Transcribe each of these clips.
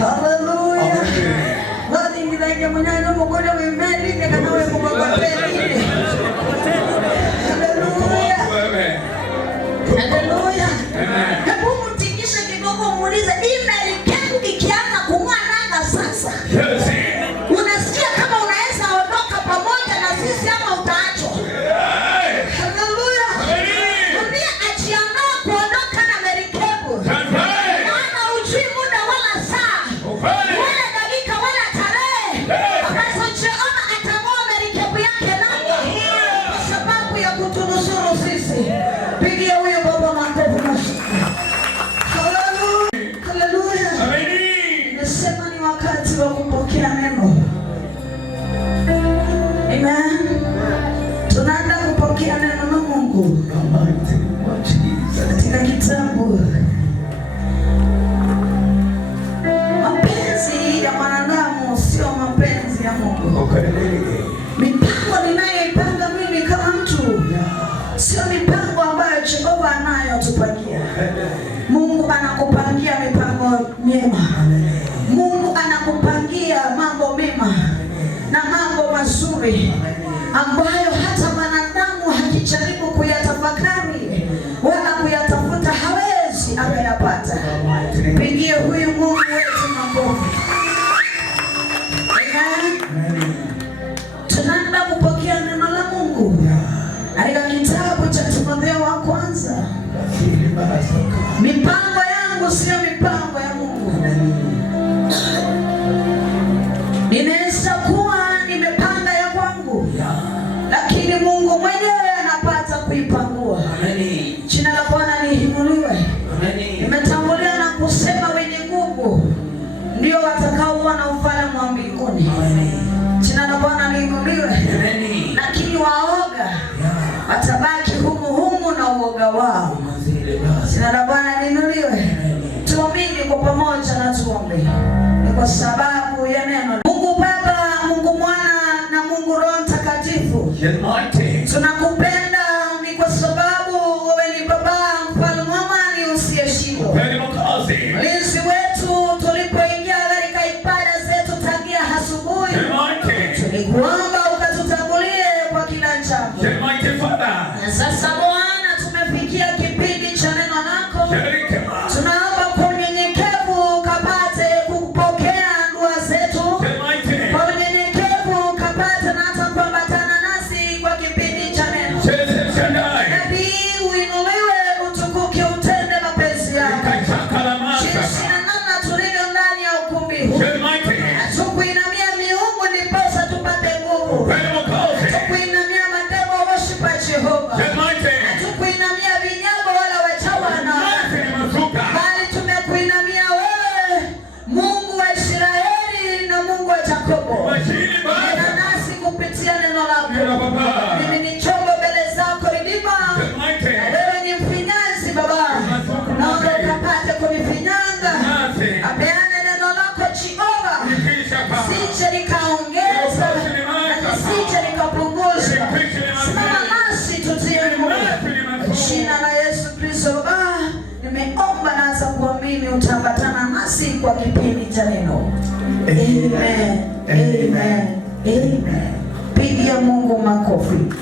Hallelujah. Wadi ngilaje mwenyewe mkono wemeli nikanawe mkokoteni. Hallelujah. Hallelujah. Hebu mtikishe kidogo muulize email yangu ikianza kung'aa nanga sasa. Unasikia kama unaweza ondoka pamoja na sisi ama utaachwa? Hallelujah. Dunia ajiandaa kuondoka na merikebu. Maana hujui muda wala saa. Wala dakika wala tarehe. Ambazo Jehova atamoa merikebu yake nanga. Kwa sababu ya kutunusuru sisi. Pigia huyo baba makofi masiku. Hallelujah. Hallelujah. Nasema ni wakati wa kupokea neno. Amen. Tunaenda kupokea neno la Mungu. Katika kitabu mapenzi ya mwanadamu sio mapenzi ya Mungu. Mipango ninayoipanga mimi kama mtu sio mipango ambayo Jehova anayotupangia. Mungu anakupangia mipango mema. Mungu anakupangia mambo mema na mambo mazuri ambayo hata mwanadamu hakijaribu kuyatafakari wala kuyatafuta hawezi akayapata. Pigie huyu Mungu wetu makofi. Tunaenda kupokea neno la Mungu katika kitabu cha Timotheo wa kwanza. Mipango yangu sio mipango ya Mungu. Ninaweza kuwa nimepanga ya kwangu, lakini Mungu mwenyewe anapata kuipangua. Jina la Bwana liinuliwe. Nimetangulia na kusema wenye nguvu ndio watakaoona ufalme wa mbinguni. Jina la Bwana liinuliwe. Lakini waoga watabaki humu na uoga wao. Jina la Bwana liinuliwe. Tuamini kwa pamoja na tuombe. Ni kwa sababu ya neno. Mungu Baba, Mungu Mwana na Mungu Roho Mtakatifu. Tunakupenda ni kwa sababu wewe ni Baba, mfalme wa amani usiyeshindwa. Mlinzi wetu tulipoingia katika ibada zetu tangia asubuhi. Tulikuomba ukatutangulie kwa kila jambo. Na sasa Bwana tumefikia kipindi cha neno lako. Tunaomba kwa unyenyekevu kapate kupokea dua zetu. Kwa unyenyekevu kapate na hata kuambatana nasi kwa kipindi cha neno. Nabii uinuliwe, utukuke, utende mapenzi yako. Jinsi na namna tulivyo ndani ya ukumbi huu. Tukuinamia miungu ndiposa tupate nguvu. Tukuinamia mademo worship Jehova. Tukuinamia vinyago wala wachawana. Bali tumekuinamia wewe, Mungu wa Israeli na Mungu wa Yakobo. Nena nasi kupitia neno lako. Mimi ni chombo mbele zako Redeemer. Wewe ni mfinyanzi Baba. Naomba ukapate kunifinyanga. Apeane neno lako Jehova. Sije likaongeza na sije likapunguza. Simama nasi tutie nguvu. Jina la Yesu Kristo nimeomba na hasa kuamini utaambatana nasi kwa kipindi cha neno. Amen. Amen. Amen. Pigia Mungu makofi.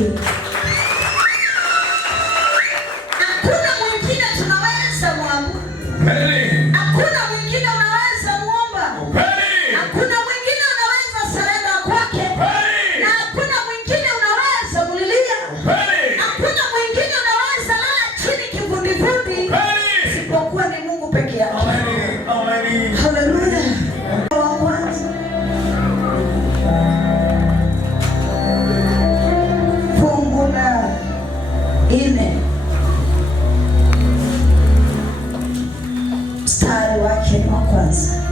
makofi. Hakuna mwingine tunaweza muabudu. Hakuna mwingine unaweza muomba. Hakuna mwingine unaweza sarenda kwake. Na hakuna mwingine unaweza mulilia. Hakuna mwingine unaweza lala chini kivundivudi. Isipokuwa ni Mungu peke yake. Haleluya. Fungu la 4 mstari wake wa kwanza.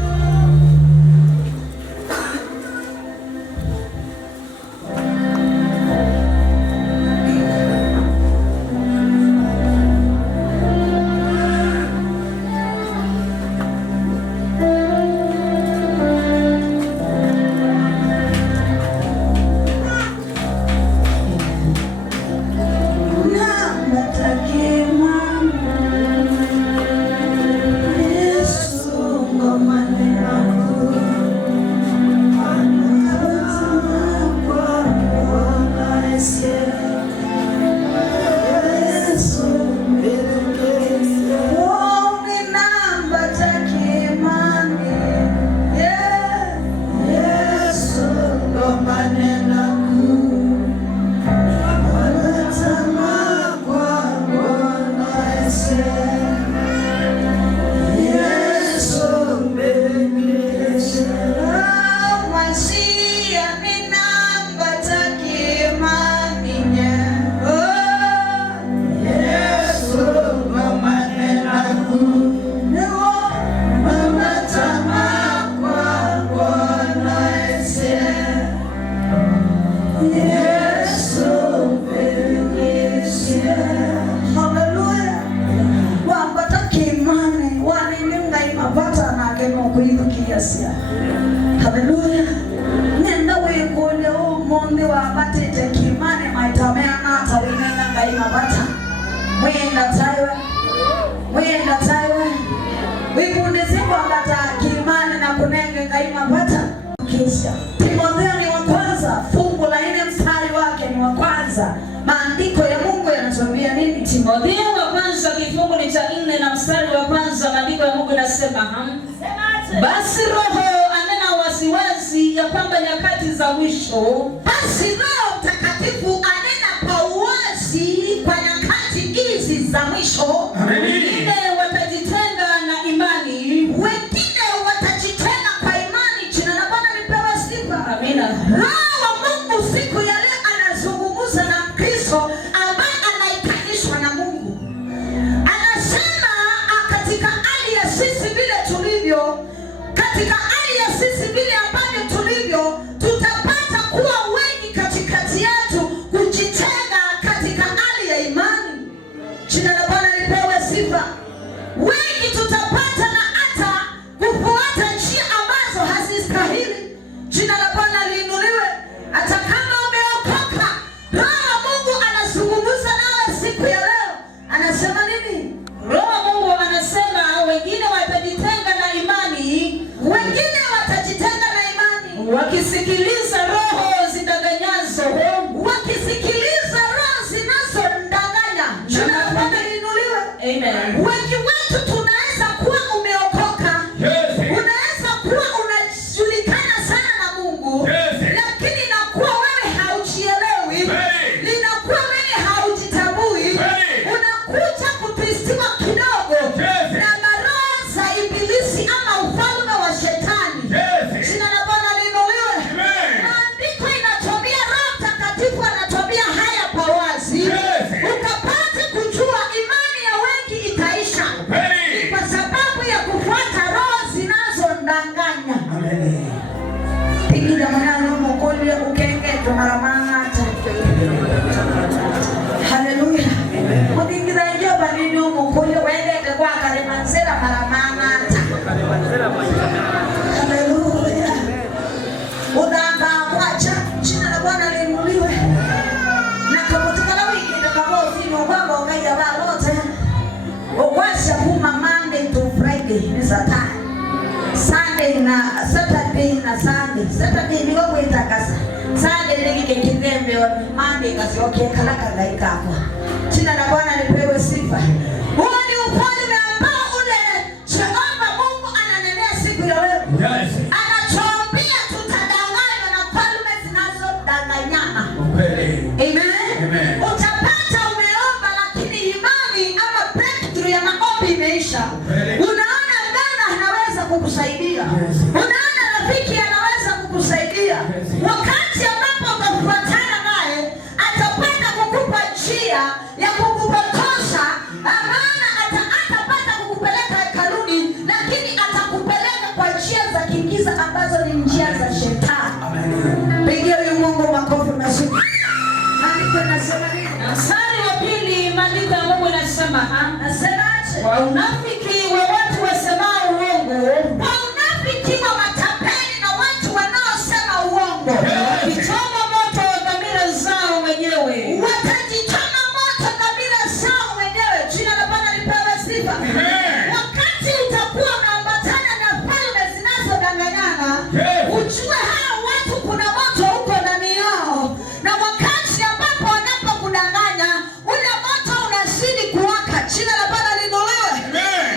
Haleluya. Nenda wekole monde wa batete kimane maitamea nata winenda ngaima bata. Mwenda taiwe. Wikunde siku ambata kimane na kunenge ngaima bata. Kisha Timotheo ni wa kwanza, fungu la 4 mstari wake ni wa kwanza. Maandiko ya Mungu yanatuambia nini? Timotheo wa kwanza kifungu ni cha 4 na mstari wa kwanza, maandiko ya Mungu yanasema basi Roho anena waziwazi ya kwamba nyakati za mwisho. Basi Roho Mtakatifu anena kwa uwazi kwa nyakati hizi za mwisho. Wengine watajitenga na imani. Wengine watajitenga kwa imani. Jina la Bwana lipewe sifa. Amina. Roho wa Mungu siku ya leo anazungumza na Kristo ambaye anaitanishwa na Mungu. Anasema katika hali ya sisi vile tulivyo, katika hali ya sisi vile ambavyo tulivyo, tutapata kuwa wengi katikati yetu kujitenga katika hali ya imani. Jina la Bwana lipewe sifa. Wengi tutapata na hata kufuata njia ambazo hazistahili. Jina la Bwana liinuliwe. Hata kama umeokoka, Roho wa Mungu anazungumza nawe siku ya leo. Anasema nini? Roho wa Mungu anasema wengine watajitenga na imani. Wengine watajitenga na imani wakisikiliza roho zidanganyazo. Wakisikiliza roho zinazodanganya. Jina la Bwana liinuliwe. Amen. Wengi wetu tunaweza kuwa umeokoka. Unaweza kuwa unajulikana sana na Mungu. Lakini inakuwa wewe haujielewi. Linakuwa wewe haujitambui. Unakuja kutwistiwa kidogo na maroho za ibilisi ama ufalme wa shetani. Jina la Bwana liinuliwe. Maandiko inatuambia, Roho Mtakatifu anatuambia haya kwa wazi. Ukapate kujua imani ya wengi itaisha kwa sababu ya kufuata roho zinazodanganya. Pigira maneno mokolia ukenge tumaramangata. Haleluya. Mudingira ndio banini mokolia wende kwa karimansera maramangata. Haleluya. Udanga kwacha. Jina la Bwana liinuliwe. Na kamutikala wiki ndio kabozi ni baba ukaja balote. Owasha kuma Monday to Friday ni Saturday. Sunday na Saturday na Sunday. Saturday ni wewe itakasa. Sunday ni kike kizembe hiyo mande kazi okay kala ikakwa. Jina la Bwana lipewe sifa. Huo ni ufalme ambao ule Jehova Mungu ananenea siku ya leo. Yes. Anatuambia tutadanganywa na falme zinazodanganyana. Amen. Utapata umeomba lakini imani ama breakthrough ya maombi imeisha. Unaona mganga anaweza kukusaidia. Unaona rafiki anaweza kukusaidia. Wakati ambapo utafuatana naye atapenda kukupa njia ya kukupotosha, maana atapata kukupeleka hekaluni, lakini atakupeleka kwa njia za kigiza ambazo ni njia za shetani. Pigia huyu Mungu makofi mazuri. Maandiko yanasema nini? Mstari wa pili, maandiko ya Mungu yanasema, nasemaje? Kwa unafiki wa watu wasemao uongo, kwa unafiki wa matapeli na watu wanaosema uongo, wakichoma moto dhamira zao wenyewe. Watajichoma moto dhamira zao wenyewe. Jina la Bwana lipewe sifa. Wakati utakuwa unaambatana na falme zinazodanganyana, ujue hao watu kuna moto huko ndani yao, na wakati ambapo wanapokudanganya ule moto unazidi kuwaka. Jina la Bwana liinuliwe.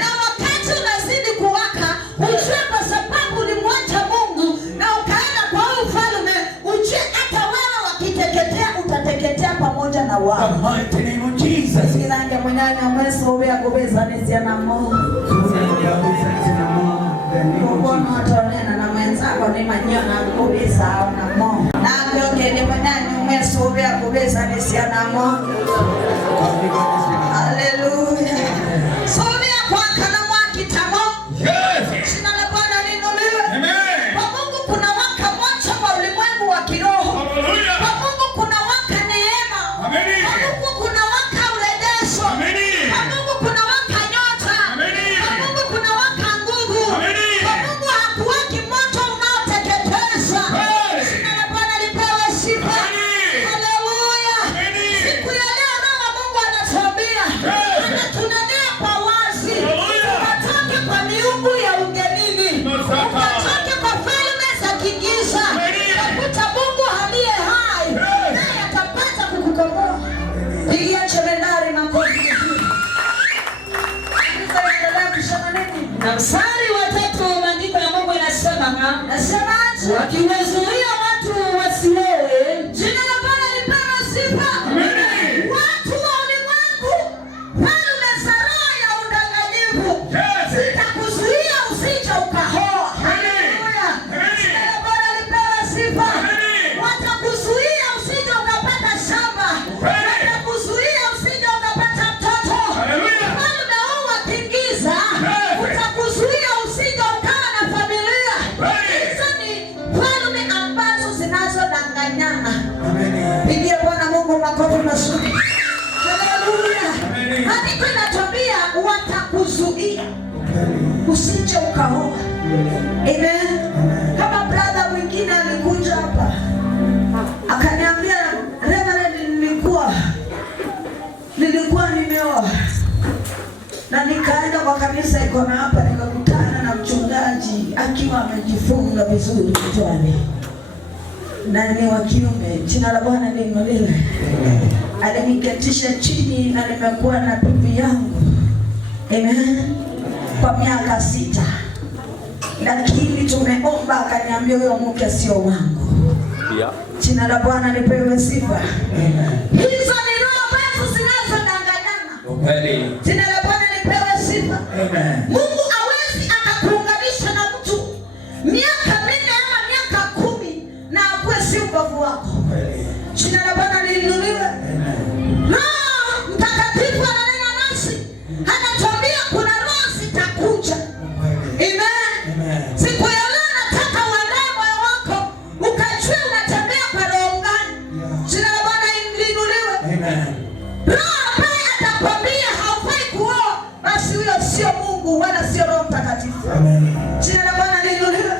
Na wakati unazidi kuwaka, ujue kwa sababu ulimwacha Mungu na ukaenda kwa huyu falme, ujue hata wewe wakiteketea utateketea pamoja na wao. The mighty name of Jesus. Sirange mwenyanya mweso ubea kubeza nisia na Mungu. Kukono watonena na mwenzako ni manyo na kubeza au na Mungu. Na myoke ni mwenyanya mweso ubea kubeza nisia na Mungu. Hallelujah. Sobea kwa kanamwa kitamo. Jina la Bwana liinuliwe. Kwa Mungu kuna waka moto wa ulimwengu wa kiroho. Kwa Mungu kuna waka neema. Kwa Mungu kuna waka urejesho. Kwa Mungu kuna waka nyota. Kwa Mungu kuna waka nguvu. Kwa Mungu hakuwaki moto unaoteketeza. Jina la Bwana lipewe sifa. Haleluya. Siku ya leo Roho Mungu anatuambia, anatunenea kwa wazi. Ukatoke kwa miungu ya ugenini. Ukatoke kwa falme za kigiza. Tafuta Mungu aliye hai, naye atapata kukukomboa. Pigia chemendari makofi vizuri. Endelea kusema nini? Na mstari wa tatu, maandiko ya Mungu yanasema, Nasemaje? wakiwazuia watu wasioe. Jina la Bwana lipewe sifa. Watu wa ulimwengu, falme za roho ya udanganyifu, zitakuzuia usije ukaoa. Haleluya. Jina la Bwana lipewe sifa. Watakuzuia usije ukapata shamba. Watakuzuia usije ukapata mtoto. Falme huu wa kigiza utakuzuia usije ukawa na familia. Hizo ni falme ambazo zinazodanganyana. Pigia Bwana Mungu makofi mazuri. Haleluya. Maandiko inatuambia watakuzuia usije ukaoa. Amen. Kama brother mwingine alikuja hapa akaniambia, Reverend, nilikuwa nimeoa na nikaenda kwa kanisa iko na hapa, nikakutana na mchungaji akiwa amejifunga vizuri kichwani na ni wa kiume. Jina la Bwana liinuliwe. Aliniketisha chini na nimekuwa na bibi yangu, amen, kwa miaka 6, lakini tumeomba akaniambia huyo mke sio wangu. Jina la Bwana lipewe sifa. Hizo ni roho zetu zinazodanganyana. Jina la Bwana lipewe sifa. Mungu hawezi akakuunganisha na mtu miaka 4 ama miaka 10 na akuwe si ubavu wako. Jina la Bwana liinuliwe. Roho Mtakatifu ananena nasi, anatuambia kuna roho zitakuja. Amen. Siku ya leo nataka uandae moyo wako ukajue unatembea kwa roho gani. Jina la Bwana liinuliwe. Roho ambaye atakwambia haufai kuoa, basi huyo sio Mungu wala sio Roho Mtakatifu. Jina la Bwana liinuliwe.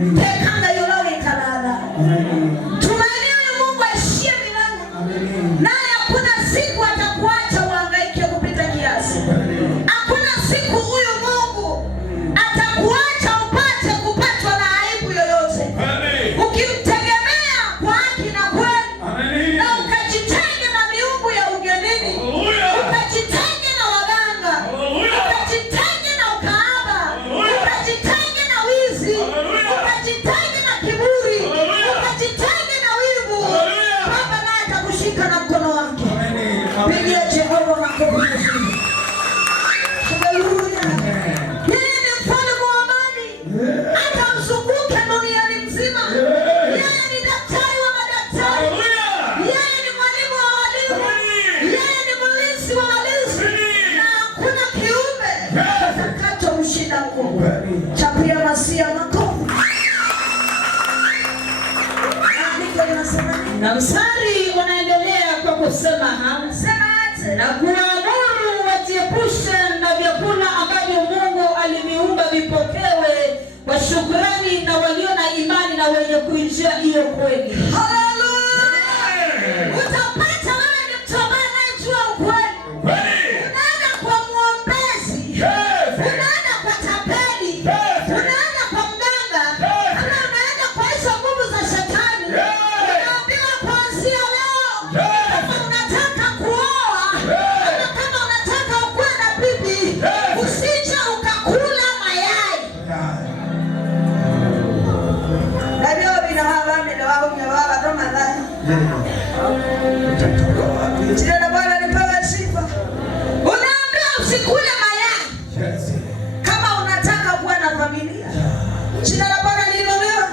tekanga yulawe ikalala. Tumaini Mungu aishie milele. Naye hakuna siku atakuacha uhangaike kupita kiasi. Hakuna siku huyu Mungu atakuacha upate kupatwa na aibu yoyote. Ukimtegemea kwa haki na kweli, na ukajitenge na miungu ya ugenini, ukajitenge na waganga, ukajitenge na ukahaba, ukajitenge na wizi, ukajitenge na kiburi, ukajitenge na wivu, Baba naye atakushika na mkono wake. Pigia Jehova makofi. Haleluya. Yeye ni mfalme wa amani. Atamzunguka duniani mzima. Yeye ni daktari wa madaktari. Yeye ni mwalimu wa walimu. Yeye ni mlinzi wa walinzi. Na hakuna kiumbe kitakachomshinda Mungu. Chapia Masia makofi. Na mstari unaendelea kwa kusema na kuamuru wajiepushe na vyakula ambavyo Mungu alimiumba vipokewe kwa shukrani na walio na imani na wenye kuijia hiyo kweli. Haleluya! Utapata wewe ni mtu ambaye anajua ukweli. Unaenda kwa muombezi. Unaenda kwa tapeli. Unaenda kwa mganga. Ama unaenda kwa hizo nguvu za shetani. Unaambiwa kuanzia leo, kama unataka kuoa, ama kama unataka ukuwe na bibi, usije ukakula mayai. Jina la Bwana lipewe sifa. Unaambiwa usikule mayai kama unataka kuwa na familia. Jina la Bwana liinuliwe.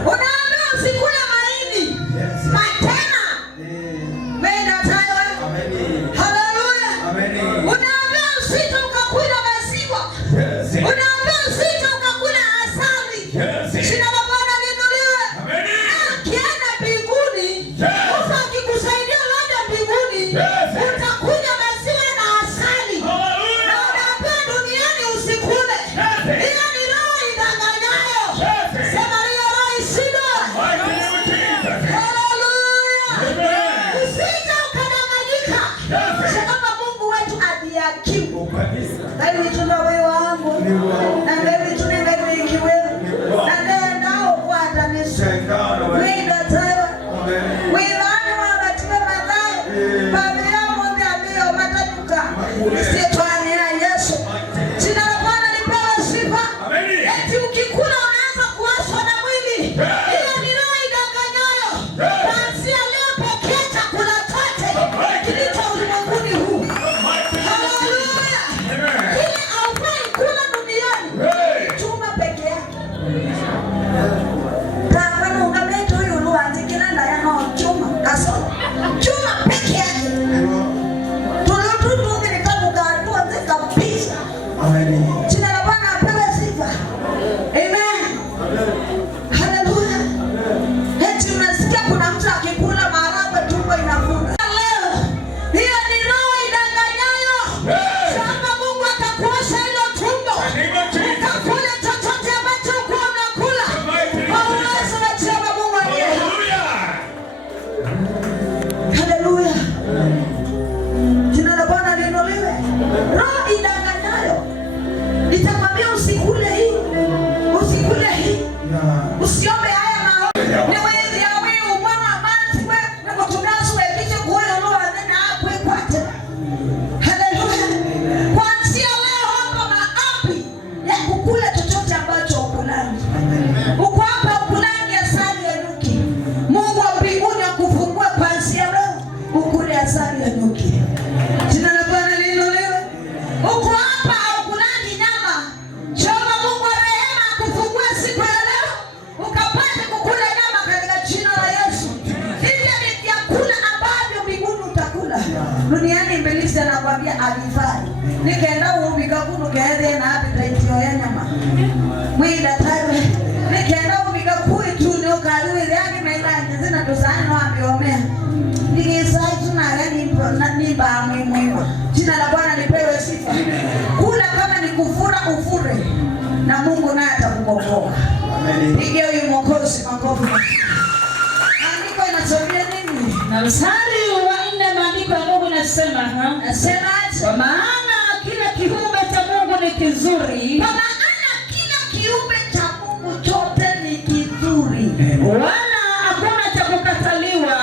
Unaambiwa usikule mahindi, matena. Wenda tayo. Haleluya. Unaambiwa usije ukakula maziwa. Unaambiwa usije ukakula asali. Jina la Bwana liinuliwe. Ukienda mbinguni, Mungu akikusaidia uende mbinguni, utakunywa maziwa na asali. Na unaambiwa duniani usikule. Hiyo ni roho idanganyayo. Sema hiyo roho isinde. Haleluya. Usije ukadanganyika. Sema Mungu wetu adiakimu. Ngai tuna wewe wangu. Na ngai tuna ngai ikiwe. Na ngai nao kwa atanisha. Wewe tayo. Wewe wana wabatiwe madai. Baba yangu ndiye matatuka. Sitwani ya Yesu. Jina la Bwana lipewe sifa. Eti ukikula unaanza kuashwa na mwili. Hiyo ni roho idanganyayo. Kuanzia leo pokea chakula chote kilicho ulimwenguni huu. Haleluya. Kile haufai kula duniani, chuma peke yake. Kama ungameto huyu unaandikana na yana chuma. Kaso. Chuma peke yake. Tulotutu ni kama ukaandua kabisa. Jina la Bwana apewe sifa. Amen. Haleluya. Eti unasikia kuna mtu akikula maharagwe tumbo inafunga. Leo hiyo ni roho idanganyayo. Sasa Mungu atakuosha hilo tumbo. Utakula chochote ambacho uko unakula. Kwa uwezo wa Jehova Mungu aliye. Haleluya. Jina la Bwana liinuliwe. Roho idanganyayo itakwambia usikule hii, usikule hii, usiombe haya maombi. Ni wewe ya wewe mwana manzi wewe na kutunazo wewe kuona roho na hapo kwate. Haleluya. Kuanzia leo hapa maombi ya kukula chochote ambacho ukulani. Uko hapa ukulani asali ya nyuki. Mungu wa mbinguni akufungue kuanzia leo ukule asali ya nyuki. Jina la Bwana liinuliwe. Uko hapa ukulani nyama. Jehova Mungu wa rehema akufungue siku ya leo ukapate kukula nyama katika jina la Yesu. Hivi ni vyakula ambavyo mbinguni utakula. Duniani ibilisi anakuambia alifai. Nikaenda ubika kunu kaende na appetite ya nyama. Mwida tawe. Nikaenda ubika kuitu ni ukaliwe yake mailani zina dosani na ambiomea. Nikisai tunaleni ni ba mwimwa. Jina la Bwana lipewe sifa. Kula kama ni kufura ufure na Mungu naye atakukomboa. Pigia huyu Mwokozi makofi. Maandiko inasema nini? Na mstari wa 4 maandiko ya Mungu nasema kwa maana kila kiumbe cha Mungu ni kizuri. Kwa maana kila kiumbe cha Mungu chote ni kizuri. Wala hakuna cha kukataliwa.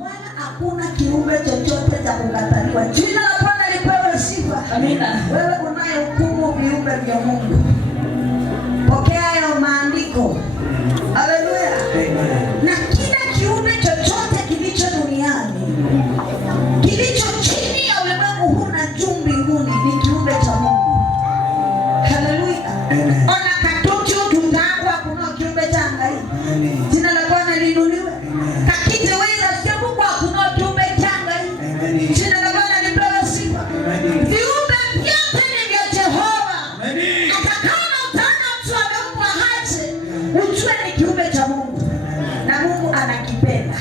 Wala hakuna kiumbe chochote cha kukataliwa. Jina la Bwana lipewe sifa. Amina. Wewe unayehukumu viumbe vya Mungu, pokea hayo maandiko. Haleluya. Na kila kiumbe chochote kilicho duniani, kilicho chini ya ulimwengu huu na juu mbinguni ni kiumbe cha Mungu. Haleluya. Ona katoki utundakwa kuna kiumbe cha angai. Jina la Bwana liinuliwe. Kakite wewe sio Mungu kuna kiumbe cha angai. Jina la Bwana lipewe sifa. Viumbe vyote ni vya Jehova. Hata kama utaona mtu ameumbwa haje, ujue ni kiumbe cha Mungu. Na Mungu anakipenda.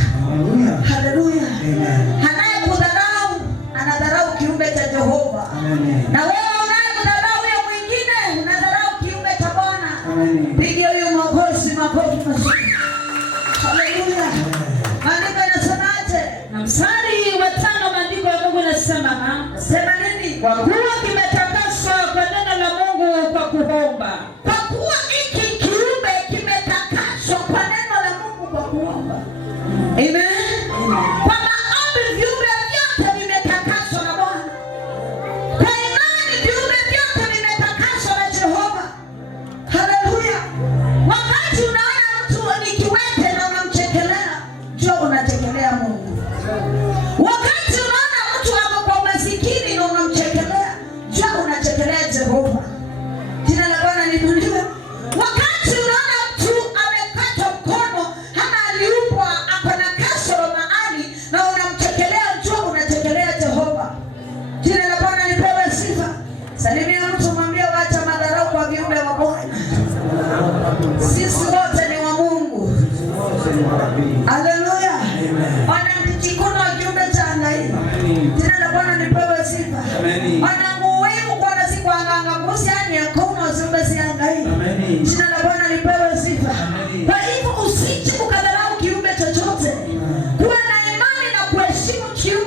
Haleluya. Anayekudharau anadharau kiumbe cha Jehova. Na wewe unayemdharau huyo mwingine unadharau kiumbe cha Bwana. Pigia huyo Mwokozi makofi mazuri. Haleluya. Maandiko yanasemaje? Na mstari wa 5 maandiko ya Mungu yanasema sema nini? Kwa kuwa kimetakaswa kwa neno la Mungu kwa kuomba. Kwa kuwa hiki kiumbe kimetakaswa kwa neno la Mungu kwa kuomba. Amen. Kwa maombi viumbe vyote vimetakaswa na Bwana. Kwa imani viumbe vyote vimetakaswa na Jehova. Haleluya. Wakati unaona mtu ni kiwete na unamchekelea, jua unachekelea Mungu. Wakati unaona mtu ako kwa masikini na unamchekelea, jua unachekelea Jehova. Jina la Bwana liinuliwe. Wakati unaona mtu amekatwa mkono ama aliumbwa ako na kasoro mahali na unamchekelea, jua unachekelea Jehova. Jina la Bwana lipewe sifa. Salimia mtu mwambie wacha madharau kwa viumbe wa Bwana. Sisi wote ni wa Mungu. Haleluya. Wanamjikuno viumbe cha angai. Jina la Bwana lipewe sifa. Wanamuhimu kwa nasi kwa nganga kusi yani hakuna viumbe si angai. Jina la Bwana lipewe sifa. Kwa hivyo usije ukadharau kiumbe chochote. Kuwa na imani na kuheshimu kiumbe